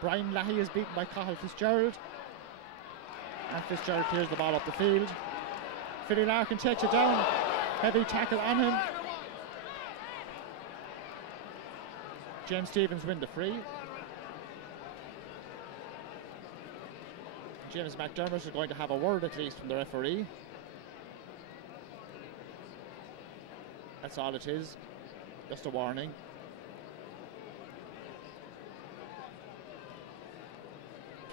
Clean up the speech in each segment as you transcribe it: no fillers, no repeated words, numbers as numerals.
Brian Lahey is beaten by Cathal Fitzgerald. And Fitzgerald clears the ball up the field. Philly Larkin takes it down. Heavy tackle on him. James Stephens win the free. James McDermott is going to have a word at least from the referee. That's all it is. Just a warning.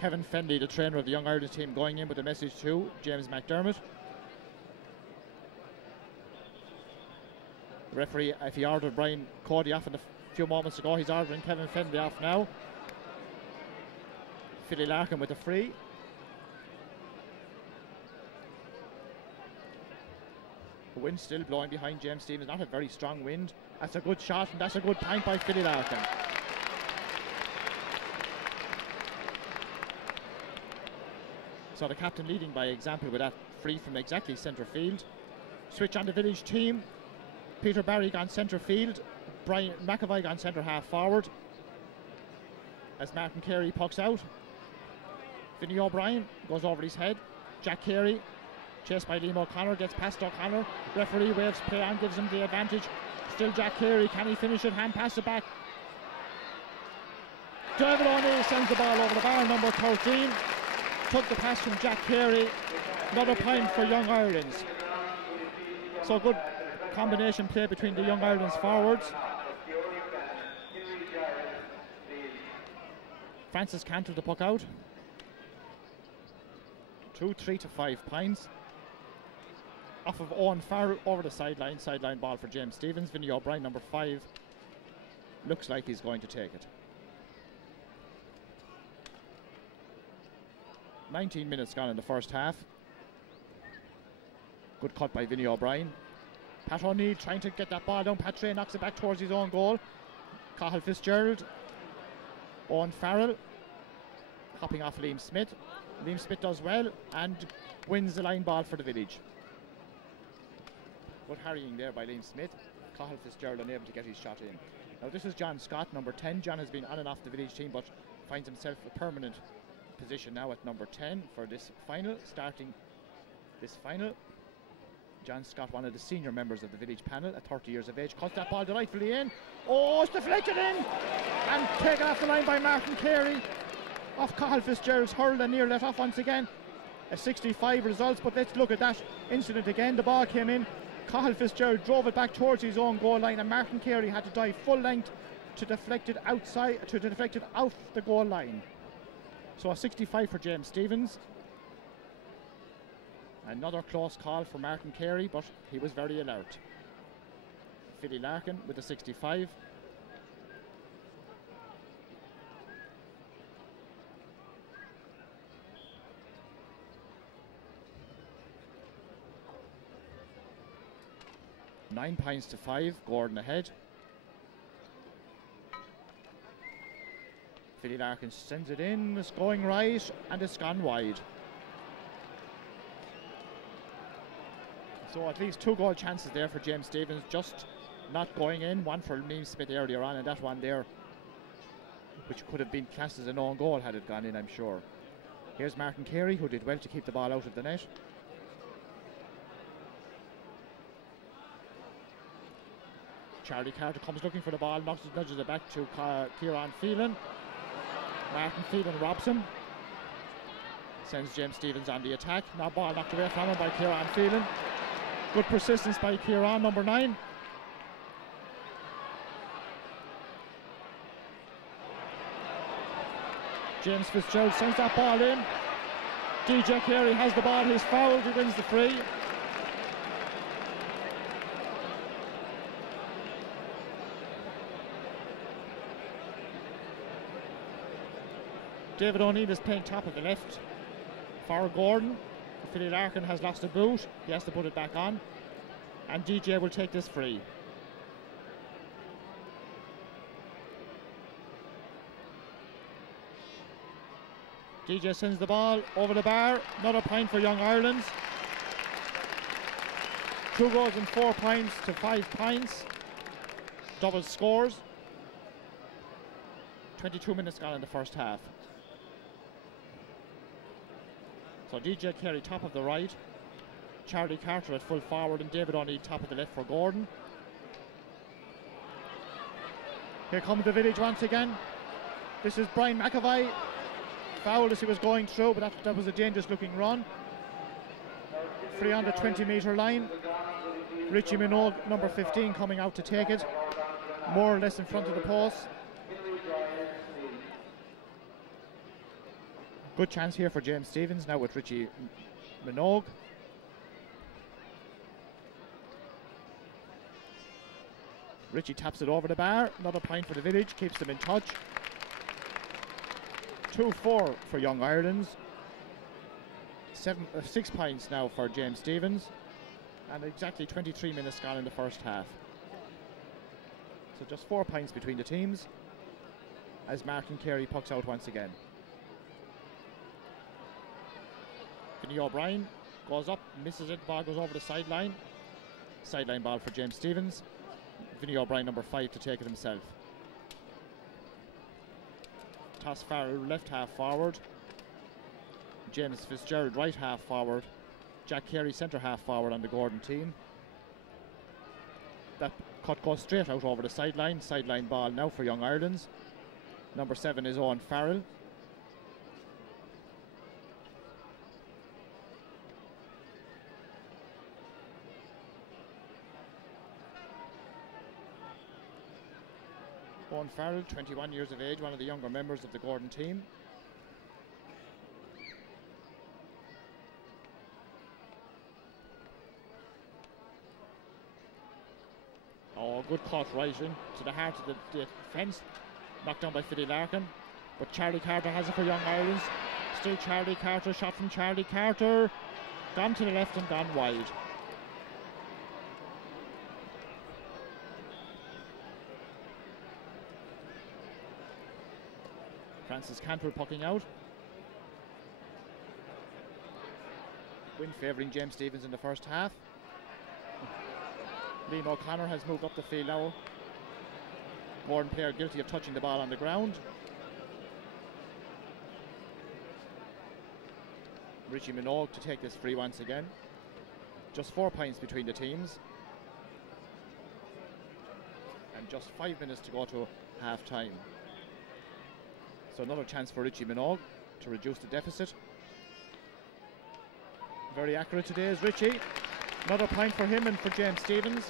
Kevin Fenley, the trainer of the Young Ireland team, going in with a message to James McDermott. The referee, if he ordered Brian Cody off a few moments ago, he's ordering Kevin Fenley off now. Philly Larkin with the free. The wind still blowing behind James Stephens, not a very strong wind. That's a good shot and that's a good point by Philly Larkin. So the captain leading by example with that free from exactly centre field. Switch on the village team. Peter Barry gone centre field. Brian McAvoy gone centre half forward. As Martin Carey pucks out. Vinny O'Brien goes over his head. Jack Carey, chased by Liam O'Connor, gets past O'Connor. Referee waves play on, gives him the advantage. Still Jack Carey, can he finish it? Hand pass it back. David O'Neill sends the ball over the bar, number 13. Took the pass from Jack Carey. Another point for Young Ireland's. So good combination play between the Young Ireland's forwards. Francis canted the puck out. 3 to 5 points. Off of Owen Farrell over the sideline ball for James Stephens. Vinny O'Brien, number 5, looks like he's going to take it. 19 minutes gone in the first half. Good cut by Vinny O'Brien. Pat O'Neill trying to get that ball down. Pat Tray knocks it back towards his own goal. Cathal Fitzgerald. Owen Farrell hopping off Liam Smith. Liam Smith does well and wins the line ball for the village. Good harrying there by Liam Smith. Cathal Fitzgerald unable to get his shot in. Now this is John Scott, number 10. John has been on and off the village team but finds himself a permanent position now at number 10 for this final, starting this final. John Scott, one of the senior members of the village panel at 30 years of age, cuts that ball delightfully in. Oh, it's deflected in and taken off the line by Martin Carey. Off Cathal Fitzgerald's hurl and near let off once again. A 65 results, but let's look at that incident again. The ball came in, Cathal Fitzgerald drove it back towards his own goal line and Martin Carey had to dive full length to deflect it outside, to deflect it off the goal line. So a 65 for James Stephens. Another close call for Martin Carey, but he was very alert. Philly Larkin with a 65. Nine points to 5, Gordon ahead. Philly Larkin sends it in, it's going right, and it's gone wide. So at least 2 goal chances there for James Stephens, just not going in. One for Liam Smith earlier on, and that one there, which could have been classed as an own goal had it gone in, I'm sure. Here's Martin Carey, who did well to keep the ball out of the net. Charlie Carter comes looking for the ball, nudges it back to Kieran Phelan. Martin Phelan robs him. Sends James Stephens on the attack. Now ball knocked away from him by Kieran Phelan. Good persistence by Kieran, number 9. James Fitzgerald sends that ball in. DJ Carey has the ball, he's fouled, he wins the free. David O'Neill is playing top of the left for Gordon. Philly Larkin has lost a boot, he has to put it back on, and DJ will take this free. DJ sends the ball over the bar, another point for Young Ireland. 2 goals and 4 points to 5 points. Double scores. 22 minutes gone in the first half. So DJ Carey top of the right, Charlie Carter at full forward, and David O'Neill top of the left for Gordon. Here comes the village once again. This is Brian McAvoy. Fouled as he was going through, but that was a dangerous looking run. Free on the 20-metre line. Richie Minogue, number 15, coming out to take it. More or less in front of the post. Good chance here for James Stevens now with Richie Minogue. Richie taps it over the bar. Another point for the village, keeps them in touch. 2-4 for Young Ireland's. 6 points now for James Stevens. And exactly 23 minutes gone in the first half. So just 4 points between the teams as Martin Carey pucks out once again. Vinny O'Brien goes up, misses it, ball goes over the sideline. Sideline ball for James Stevens. Vinny O'Brien, number 5, to take it himself. Toss Farrell, left half forward. James Fitzgerald, right half forward. Jack Carey, centre half forward on the Gordon team. That cut goes straight out over the sideline. Sideline ball now for Young Ireland's. Number 7 is Owen Farrell. Owen Farrell, 21 years of age, one of the younger members of the Gordon team. Oh, good cut right in to the heart of the defence. Knocked down by Philly Larkin. But Charlie Carter has it for Young Ireland. Still Charlie Carter, shot from Charlie Carter. Gone to the left and gone wide. Francis Cantwell pucking out. Wind favouring James Stevens in the first half. Liam O'Connor has moved up the field now. Gordon player guilty of touching the ball on the ground. Richie Minogue to take this free once again. Just 4 points between the teams. And just 5 minutes to go to half time. So another chance for Richie Minogue to reduce the deficit. Very accurate today is Richie. Another point for him and for James Stevens.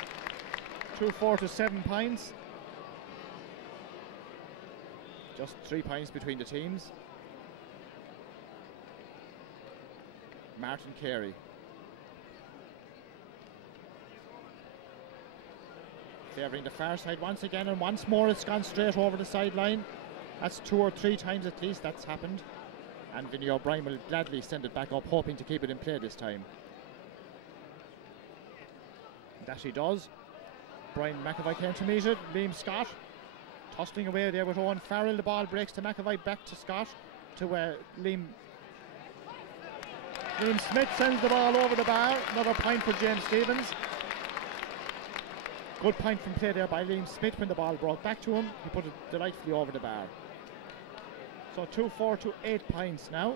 2-4 to 7 points. Just 3 points between the teams. Martin Carey. Favouring the far side once again, and once more it's gone straight over the sideline. That's 2 or 3 times at least that's happened. And Vinny O'Brien will gladly send it back up, hoping to keep it in play this time. That he does. Brian McAvoy came to meet it. Liam Scott tussling away there with Owen Farrell. The ball breaks to McAvoy, back to Scott. To Liam Smith sends the ball over the bar. Another point for James Stevens. Good point from play there by Liam Smith when the ball brought back to him. He put it delightfully over the bar. So 2-4 to 8 points now.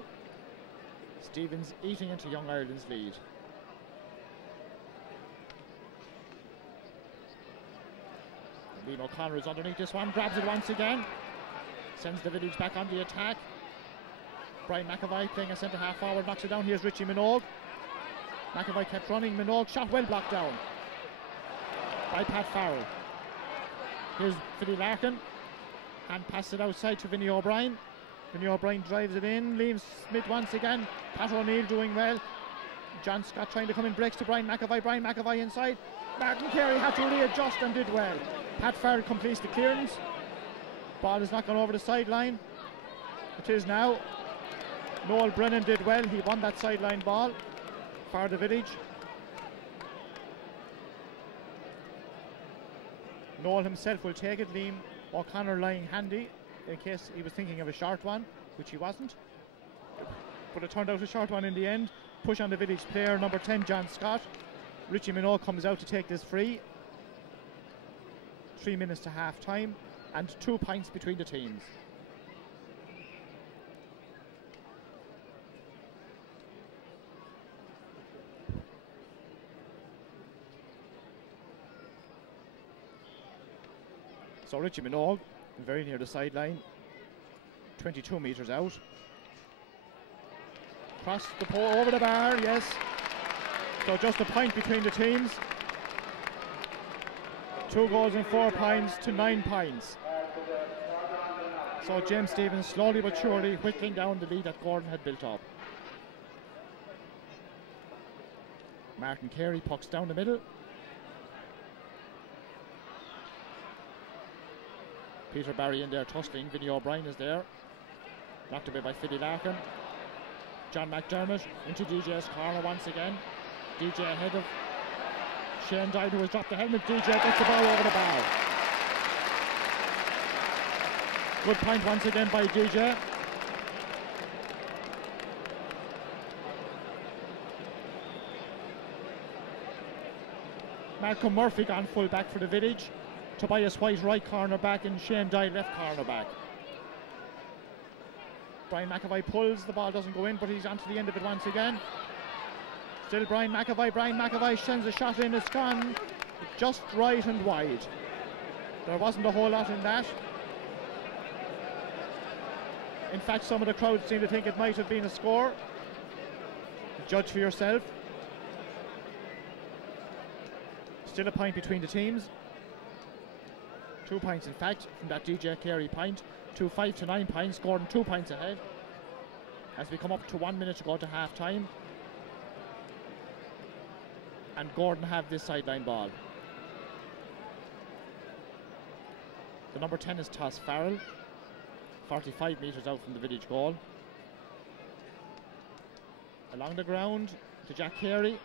Stevens eating into Young Ireland's lead. Liam O'Connor is underneath this one, grabs it once again. Sends the village back on the attack. Brian McAvoy playing a centre half forward, knocks it down. Here's Richie Minogue. McAvoy kept running. Minogue shot well blocked down by Pat Farrell. Here's Philly Larkin. And passes it outside to Vinny O'Brien. Vinny O'Brien drives it in. Liam Smith once again. Pat O'Neill doing well. John Scott trying to come in, breaks to Brian McAvoy. Brian McAvoy inside. Martin Carey had to readjust and did well. Pat Farrell completes the clearance. Ball is not gone over the sideline. It is now. Noel Brennan did well. He won that sideline ball for the village. Noel himself will take it. Liam O'Connor lying handy in case he was thinking of a short one, which he wasn't. But it turned out a short one in the end. Push on the village player, number 10, John Scott. Richie Minogue comes out to take this free. 3 minutes to half time and 2 points between the teams. So Richie Minogue, very near the sideline, 22 metres out. Cross the pole, over the bar, yes. So just a point between the teams. 2 goals and 4 points to 9 points. So James Stephens slowly but surely whittling down the lead that Gordon had built up. Martin Carey pucks down the middle. Peter Barry in there tussling. Vinnie O'Brien is there. Knocked away by Philly Larkin. John McDermott into DJ's corner once again. DJ ahead of Shane Dye, who has dropped the helmet. DJ gets the ball over the bar. Good point once again by DJ. Malcolm Murphy gone full back for the Village. Tobias White right corner back and Shane Dye left corner back. Brian McAvoy pulls, the ball doesn't go in, but he's on to the end of it once again. Still Brian McAvoy sends a shot in, it's gone just right and wide. There wasn't a whole lot in that. In fact, some of the crowd seem to think it might have been a score. Judge for yourself. Still a point between the teams. 2 points in fact from that DJ Carey point. 5 to 9 points. Gordon 2 points ahead as we come up to 1 minute to go to half time. And Gordon have this sideline ball. The number 10 is Toss Farrell, 45 metres out from the Village goal. Along the ground to Jack Carey.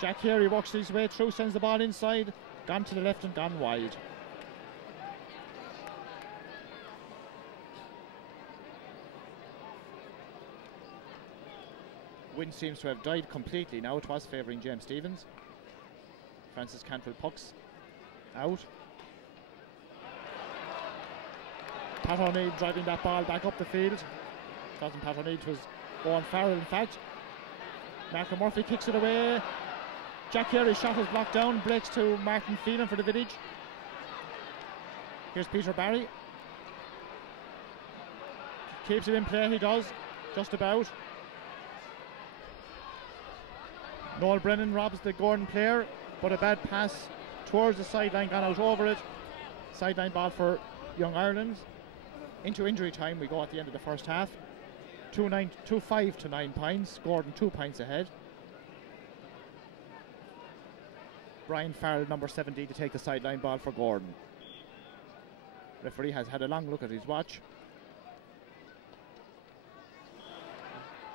Jack Carey works his way through, sends the ball inside, gone to the left and gone wide. Wind seems to have died completely now. It was favouring James Stephens. Francis Cantwell pucks out. Pat O'Neill driving that ball back up the field. It wasn't Pat O'Neill, it was Owen Farrell in fact. Malcolm Murphy kicks it away. Jack Carey's shot is blocked down, breaks to Martin Phelan for the Village. Here's Peter Barry. Keeps it in play, he does, just about. Noel Brennan robs the Gordon player, but a bad pass towards the sideline, gone out over it. Sideline ball for Young Ireland. Into injury time we go at the end of the first half. 2-5 to 9 points. Gordon 2 points ahead. Brian Farrell, number 17, to take the sideline ball for Gordon. Referee has had a long look at his watch.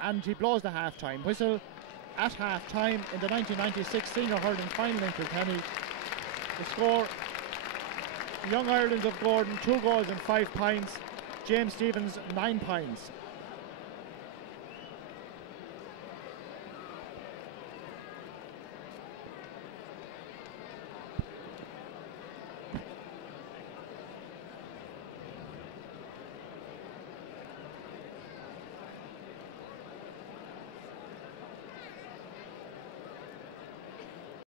And he blows the half-time whistle. At half-time in the 1996 Senior Hurling Final in Kilkenny. The score, Young Ireland of Gordon 2 goals and 5 points. James Stephens 9 points.